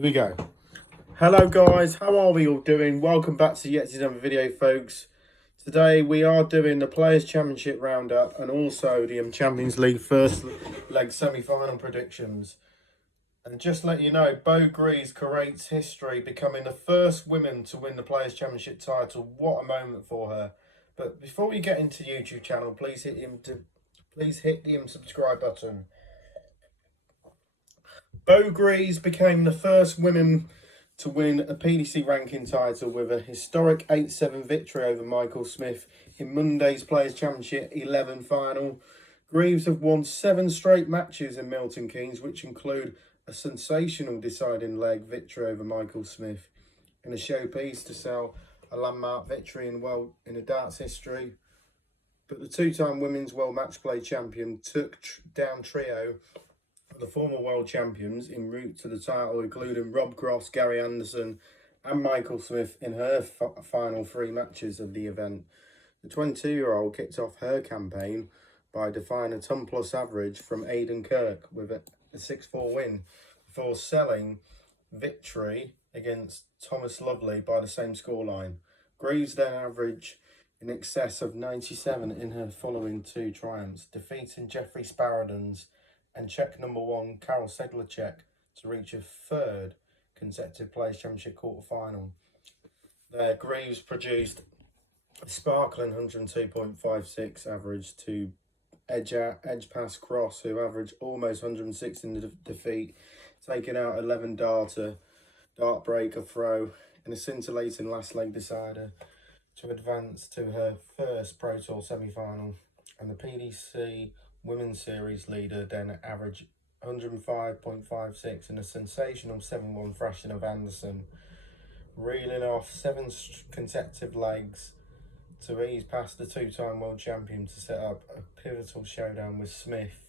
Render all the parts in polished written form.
Here we go. Hello guys, how are we all doing? Welcome back to yet another video, folks. Today we are doing the Players' Championship roundup and also the Champions League first leg semi-final predictions. And just to let you know, Beau Greaves creates history, becoming the first woman to win the Players' Championship title. What a moment for her! But before we get into YouTube channel, please hit the subscribe button. Beau Greaves became the first woman to win a PDC ranking title with a historic 8-7 victory over Michael Smith in Monday's Players' Championship 11 final. Greaves have won 7 straight matches in Milton Keynes, which include a sensational deciding leg victory over Michael Smith and a showpiece to sell a landmark victory in the darts history. But the two-time women's world match play champion took down trio the former world champions en route to the title, including Rob Cross, Gary Anderson and Michael Smith in her final 3 matches of the event. The 22-year-old kicked off her campaign by defying a ton-plus average from Aidan Kirk with a 6-4 win before selling victory against Thomas Lovely by the same scoreline. Greaves then averaged in excess of 97 in her following 2 triumphs, defeating Jeffrey Sparadons and Czech number 1 Karol Sedlacek to reach a 3rd consecutive Players' Championship quarter-final. There, Greaves produced a sparkling 102.56 average to edge past Cross, who averaged almost 106 in the defeat, taking out 11 dart breaker throw in a scintillating last leg decider to advance to her first Pro Tour semi-final, and the PDC Women's Series leader then averaged 105.56 in a sensational 7-1 thrashing of Anderson, reeling off 7 consecutive legs to ease past the 2-time world champion to set up a pivotal showdown with Smith.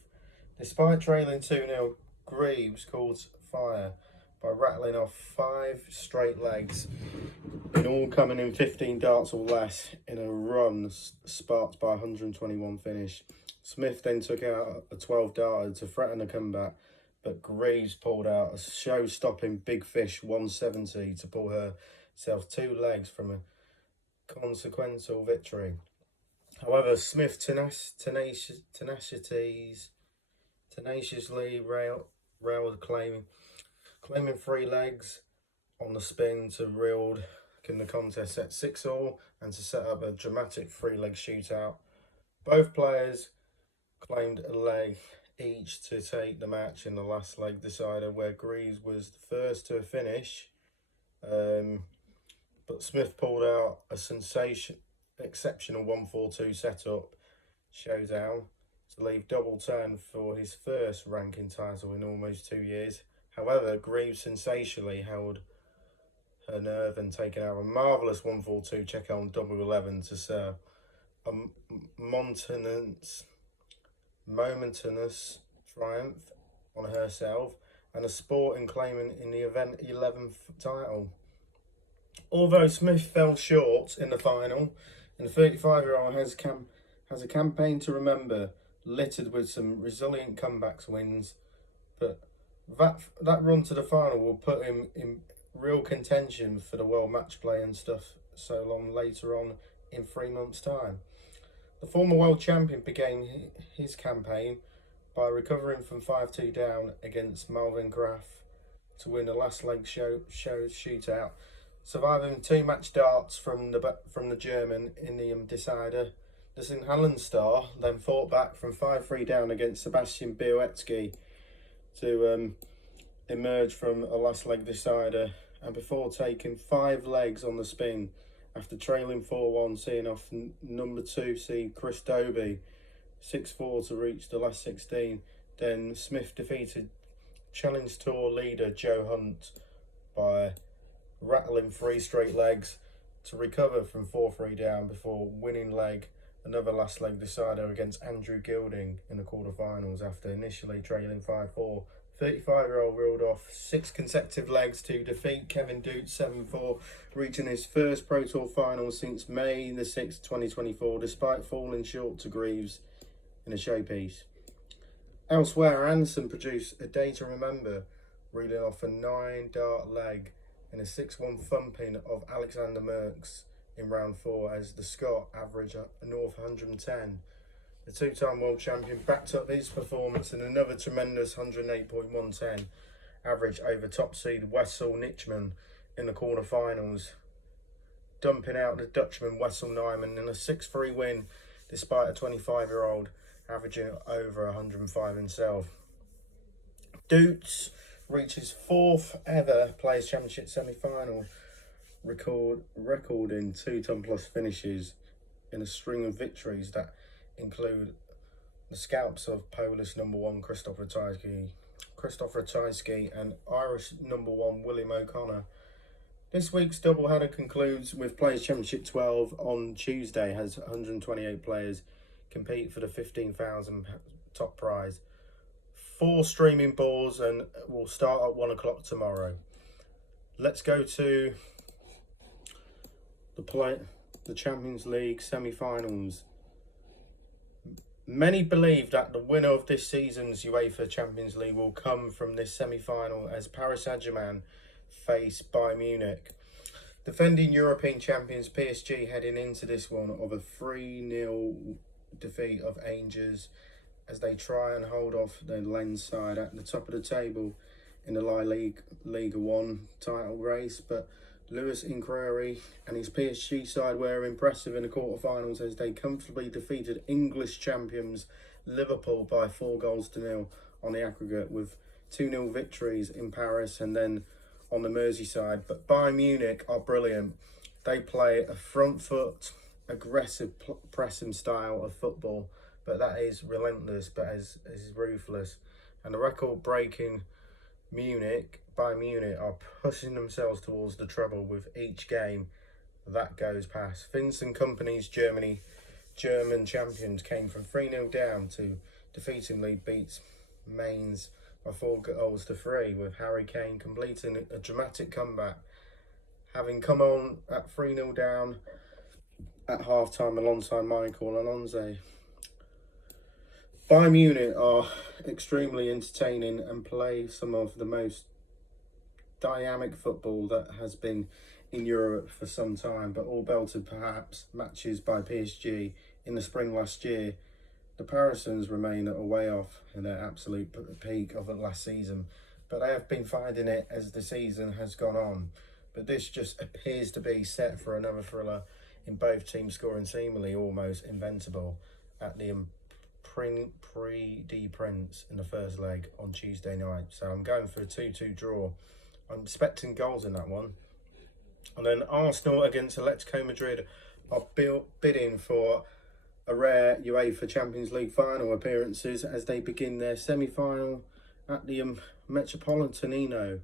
Despite trailing 2-0, Greaves called fire by rattling off 5 straight legs, in all coming in 15 darts or less in a run sparked by a 121 finish. Smith then took out a 12-darter to threaten a comeback, but Greaves pulled out a show-stopping Big Fish 170 to pull herself 2 legs from a consequential victory. However, Smith tenaciously railed, claiming 3 legs on the spin to reel in the contest at 6-all and to set up a dramatic 3-leg shootout. Both players claimed a leg each to take the match in the last leg decider, where Greaves was the first to finish, but Smith pulled out a exceptional 1-4-2 setup showdown to leave double turn for his first ranking title in almost 2 years. However, Greaves sensationally held her nerve and taken out a marvellous 1-4-2 check on double 11 to serve a momentous triumph on herself and a sporting claimant in the event 11th title. Although Smith fell short in the final, and the 35-year-old has a campaign to remember, littered with some resilient comebacks wins, but that run to the final will put him in real contention for the world match play and stuff so long later on in 3 months' time. The former world champion began his campaign by recovering from 5-2 down against Malvin Graf to win the last leg shootout, surviving 2 match darts from the German in the decider. The St. Helens star then fought back from 5-3 down against Sebastian Białecki to emerge from a last leg decider, and before taking 5 legs on the spin after trailing 4-1, seeing off number 2 seed Chris Dobie 6-4 to reach the last 16. Then Smith defeated Challenge Tour leader Joe Hunt by rattling 3 straight legs to recover from 4-3 down before winning another last leg decider against Andrew Gilding in the quarterfinals after initially trailing 5-4. 35-year-old reeled off 6 consecutive legs to defeat Kevin Dutz 7-4, reaching his first Pro Tour final since May the 6th, 2024, despite falling short to Greaves in a showpiece. Elsewhere, Anderson produced a day to remember reeling off a 9-dart leg in a 6-1 thumping of Alexander Merckx in round 4 as the Scot averaged a north 110. The two-time world champion backed up his performance in another tremendous 108.110 average over top seed Wessel Nijman in the quarter-finals, dumping out the Dutchman Wessel Nijman in a 6-3 win despite a 25-year-old averaging over 105 himself. Doots reaches 4th ever Players' Championship semi-final, recording 2-ton plus finishes in a string of victories that include the scalps of Polish number 1 Krzysztof Ratajski and Irish number 1 William O'Connor. This week's doubleheader concludes with Players' Championship 12 on Tuesday, has 128 players compete for the £15,000 top prize. 4 streaming balls and will start at 1 o'clock tomorrow. Let's go to the Champions League semi-finals. Many believe that the winner of this season's UEFA Champions League will come from this semi-final as Paris Saint-Germain face Bayern Munich. Defending European champions PSG heading into this one of a 3-0 defeat of Angers as they try and hold off their Lens side at the top of the table in the Liga 1 title race. But Luis Enrique and his PSG side were impressive in the quarterfinals as they comfortably defeated English champions Liverpool by 4-0 on the aggregate, with 2-0 victories in Paris and then on the Merseyside. But Bayern Munich are brilliant. They play a front foot, aggressive pressing style of football, but that is relentless, but is ruthless. And the record-breaking Bayern Munich are pushing themselves towards the treble with each game that goes past. Vincent Kompany's German champions came from 3-0 down to defeatingly beat Mainz by 4-3, with Harry Kane completing a dramatic comeback, having come on at 3-0 down at half-time alongside Michael Alonso. Bayern Munich are extremely entertaining and play some of the most dynamic football that has been in Europe for some time, but all belted perhaps matches by PSG in the spring last year. The Parisians remain a way off in their absolute peak of the last season, but they have been finding it as the season has gone on. But this just appears to be set for another thriller, in both teams scoring seemingly almost invincible at the Prix Prince in the first leg on Tuesday night. So I'm going for a 2-2 draw. I'm expecting goals in that one. And then Arsenal against Atletico Madrid are bidding for a rare UEFA Champions League final appearances as they begin their semi-final at the Metropolitanino.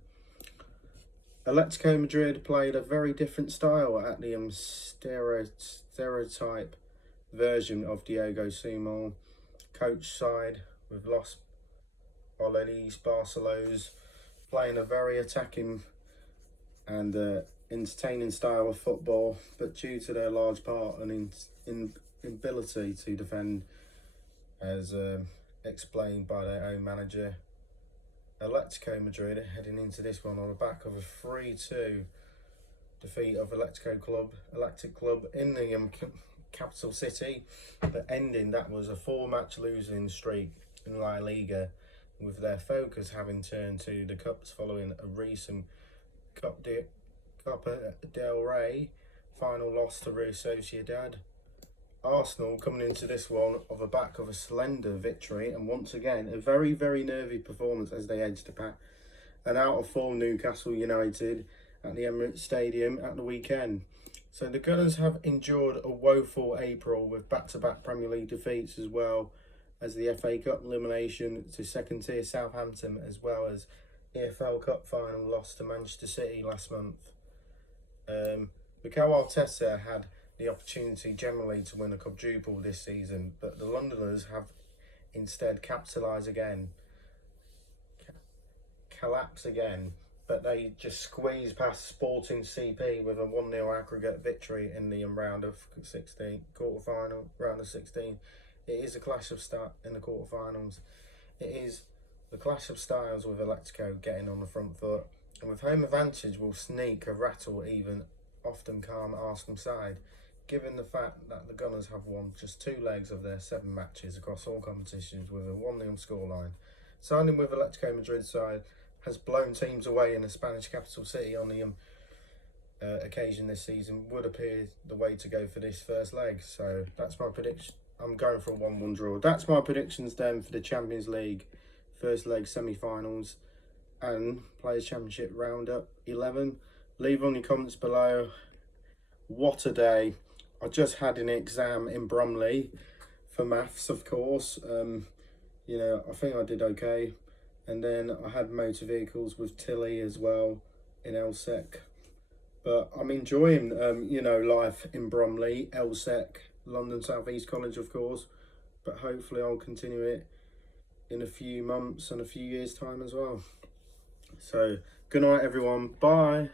Atletico Madrid played a very different style at the stereotype version of Diego Simeone coach side, with Los Olelis Barcelos playing a very attacking and entertaining style of football, but due to their large part and inability to defend, as explained by their own manager, Atletico Madrid heading into this one on the back of a 3-2 defeat of Athletic Club in the capital city, but ending that was a 4-match losing streak in La Liga, with their focus having turned to the cups following a recent Copa del Rey final loss to Real Sociedad. Arsenal coming into this one of a back of a slender victory, and once again a very, very nervy performance as they edged to an out-of-form Newcastle United at the Emirates Stadium at the weekend. So the Gunners have endured a woeful April with back-to-back Premier League defeats, as well as the FA Cup elimination to second-tier Southampton, as well as EFL Cup final loss to Manchester City last month. Mikel Arteta had the opportunity generally to win a quadruple this season, but the Londoners have instead capitalised again, collapse again, but they just squeezed past Sporting CP with a 1-0 aggregate victory in the round of 16, quarter-final, round of 16. It is a clash of start in the quarterfinals. It is The clash of styles with Atletico getting on the front foot, and with home advantage will sneak a rattle even often calm Arsenal side, given the fact that the Gunners have won just 2 legs of their 7 matches across all competitions with a 1-0 scoreline. Signing with Atletico Madrid side has blown teams away in the Spanish capital city on the occasion this season would appear the way to go for this first leg. So that's my prediction. I'm going for a 1-1 draw. That's my predictions then for the Champions League first leg semi-finals and Players' Championship round-up 11. Leave on your comments below. What a day. I just had an exam in Bromley for maths, of course. I think I did okay. And then I had motor vehicles with Tilly as well in LSEC. But I'm enjoying, life in Bromley, LSEC, London South East College, of course. But hopefully I'll continue it in a few months and a few years' time as well. So, good night, everyone. Bye.